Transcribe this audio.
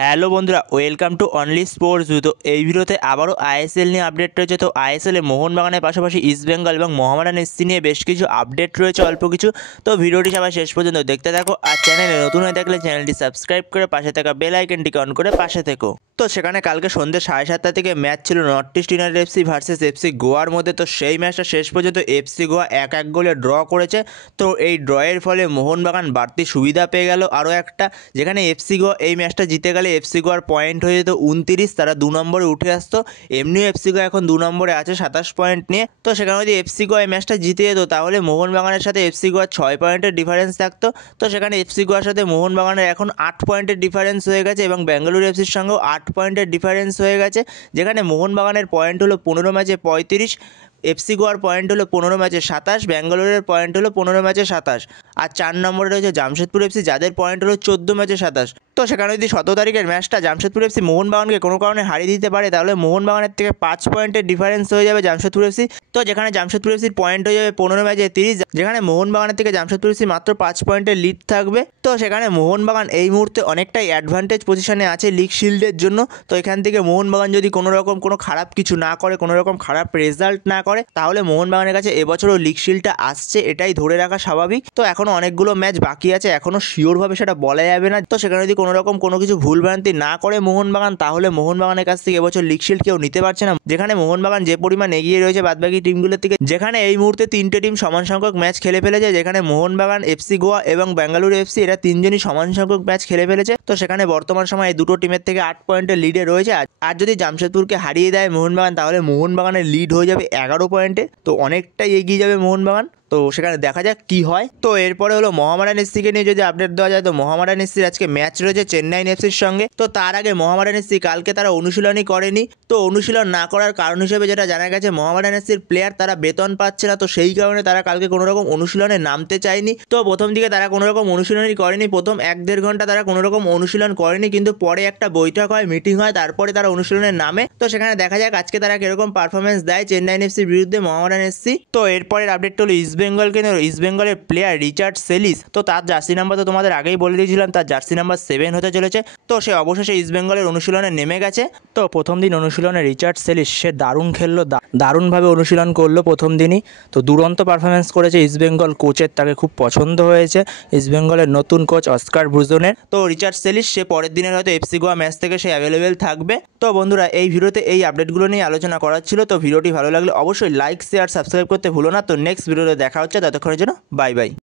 Hello বন্ধুরা, welcome to only sports. তো এই ভিডিওতে আবারও আইএসএল নিয়ে আপডেট রয়েছে। তো আইএসএলে মোহনবাগানের পাশাপাশি ইস্টবেঙ্গল এবং মোহামেডান এসসি নিয়ে বেশ কিছু আপডেট রয়েছে, অল্প কিছু। তো ভিডিওটি সবাই শেষ পর্যন্ত দেখতে থাকো, আর চ্যানেলে নতুন হয়ে থাকলে চ্যানেলটি সাবস্ক্রাইব করে পাশে থাকা বেল আইকনটিকে অন করে পাশে থেকো। তো সেখানে কালকে সন্ধ্যে 7:30 থেকে ম্যাচ ছিল north east United FC versus FC গোয়ার মধ্যে। তো সেই ম্যাচটা শেষ পর্যন্ত এফসি গোয়া 1-1 গোলে ড্র করেছে। তো এই ড্রয়ের ফলে মোহনবাগান বাড়তি সুবিধা পেয়ে গেল আরও একটা, যেখানে এফসি গোয়া এই ম্যাচটা জিতে গেলে এফসি গোয়ার পয়েন্ট হয়ে যেত 29, তারা 2 নম্বরে উঠে আসতো। এমনিও এফসি গোয়া এখন 2 নম্বরে আছে 27 পয়েন্ট নিয়ে। তো সেখানে যদি এফসি গোয়া এই ম্যাচটা জিতে যেত তাহলে মোহনবাগানের সাথে এফসি গোয়ার 6 পয়েন্টের ডিফারেন্স থাকতো। তো সেখানে এফসি গোয়ার সাথে মোহনবাগানের এখন 8 পয়েন্টের ডিফারেন্স হয়ে গেছে এবং বেঙ্গালুরু এফসির সঙ্গেও 8 পয়েন্টের ডিফারেন্স হয়ে গেছে, যেখানে মোহনবাগানের পয়েন্ট হলো 15 ম্যাচে 35, এফসি গোয়ার পয়েন্ট হলো 15 ম্যাচে 27, বেঙ্গালুরুর পয়েন্ট হলো 15 ম্যাচে 27, আর 4 নম্বরে রয়েছে জামশেদপুর এফসি, যাদের পয়েন্ট হলো 14 ম্যাচে 27। তো সেখানে যদি 17 তারিখের ম্যাচটা জামশেদপুর এফসি মোহনবাগানকে কোনো কারণে হারিয়ে দিতে পারে তাহলে মোহনবাগানের থেকে 5 পয়েন্টের ডিফারেন্স হয়ে যাবে জামশেদপুর এফসি। তো যেখানে জামশেদপুর এফসির পয়েন্ট হয়ে যাবে 15 ম্যাচে 30, যেখানে মোহনবাগানের থেকে জামশেদপুর এফসি মাত্র 5 পয়েন্টের লিড থাকবে। তো সেখানে মোহনবাগান এই মুহূর্তে অনেকটাই অ্যাডভান্টেজ পজিশনে আছে লিগ শিল্ডের জন্য। তো এখান থেকে মোহনবাগান যদি কোনো রকম কোনো খারাপ কিছু না করে, কোনো রকম খারাপ রেজাল্ট না করে, তাহলে মোহনবাগানের কাছে এবছরও লিগ শিল্ডটা আসছে, এটাই ধরে রাখা স্বাভাবিক। তো এখনও অনেকগুলো ম্যাচ বাকি আছে, এখনও শিওরভাবে সেটা বলা যাবে না। তো সেখানে যদি কোনো রকম কোনো কিছু ভুলভ্রান্তি না করে মোহনবাগান, তাহলে মোহনবাগানের কাছ থেকে এবছর লিগ শিল্ড কেউ নিতে পারছে না। যেখানে মোহনবাগান যে পরিমাণ এগিয়ে রয়েছে বাদবাকি টিমগুলোর থেকে, যেখানে এই মুহূর্তে 3টে টিম সমান সংখ্যক ম্যাচ খেলে ফেলেছে, যেখানে মোহনবাগান, এফসি গোয়া এবং বেঙ্গালুরু এফসি এরা তিনজনই সমান সংখ্যক ম্যাচ খেলে ফেলেছে। তো সেখানে বর্তমান সময়ে এই দুটো টিমের থেকে 8 পয়েন্টের লিডে রয়েছে। আর যদি জামশেদপুরকে হারিয়ে দেয় মোহনবাগান, তাহলে মোহনবাগানের লিড হয়ে যাবে 11 পয়েন্টে। তো অনেকটাই এগিয়ে যাবে মোহনবাগান। তো সেখানে দেখা যাক কি হয়। তো এরপরে হলো মোহামেডান এসসিকে নিয়ে যদি আপডেট দেওয়া যায়, তো মোহামেডান এসসির আজকে ম্যাচ রয়েছে চেন্নাই এফসির সঙ্গে। তো তার আগে মোহামেডান এসসি কালকে তারা অনুশীলনই করেনি। তো অনুশীলন না করার কারণ হিসেবে যেটা জানা গেছে, মোহামেডান এসসির প্লেয়ার তারা বেতন পাচ্ছে না। তো সেই কারণে তারা কালকে কোনো রকম অনুশীলনে নামতে চায়নি। তো প্রথম দিকে তারা কোনো রকম অনুশীলনই করেনি, প্রথম 1-1.5 ঘন্টা তারা কোনো রকম অনুশীলন করেনি, কিন্তু পরে একটা বৈঠক হয়, মিটিং হয়, তারপরে তারা অনুশীলনে নামে। তো সেখানে দেখা যাক আজকে তারা কিরকম পারফরমেন্স দেয় চেন্নাই এফসির বিরুদ্ধে মোহামেডান এসসি। তো এরপরের আপডেট হলো ইস্টবেঙ্গলকে নিয়ে। ইস্টবেঙ্গলের প্লেয়ার রিচার্ড সেলিস, তো তার জার্সি নাম্বার তো তোমাদের আগেই বলে দিয়েছিলাম, তার জার্সি নাম্বার 7 হতে চলেছে। তো সে অবশেষে ইস্টবেঙ্গলের অনুশীলনে নেমে গেছে। তো প্রথম দিন অনুশীলনে রিচার্ড সেলিস সে দারুণ খেললো, দারুণভাবে অনুশীলন করলো প্রথম দিনই। তো দুরন্ত পারফরমেন্স করেছে ইস্টবেঙ্গল, কোচের তাকে খুব পছন্দ হয়েছে ইস্টবেঙ্গলের নতুন কোচ অস্কার ব্রুজনের। তো রিচার্ড সেলিস সে পরের দিনের হয়তো এফসি গোয়া ম্যাচ থেকে সে অ্যাভেলেবেল থাকবে। তো বন্ধুরা, এই ভিডিওতে এই আপডেটগুলো নিয়ে আলোচনা করার ছিল। তো ভিডিওটি ভালো লাগলে অবশ্যই লাইক, শেয়ার, সাবস্ক্রাইব করতে ভুলো না। তো নেক্সট ভিডিওতে দেখা হচ্ছে, ততক্ষণের জন্য বাই বাই।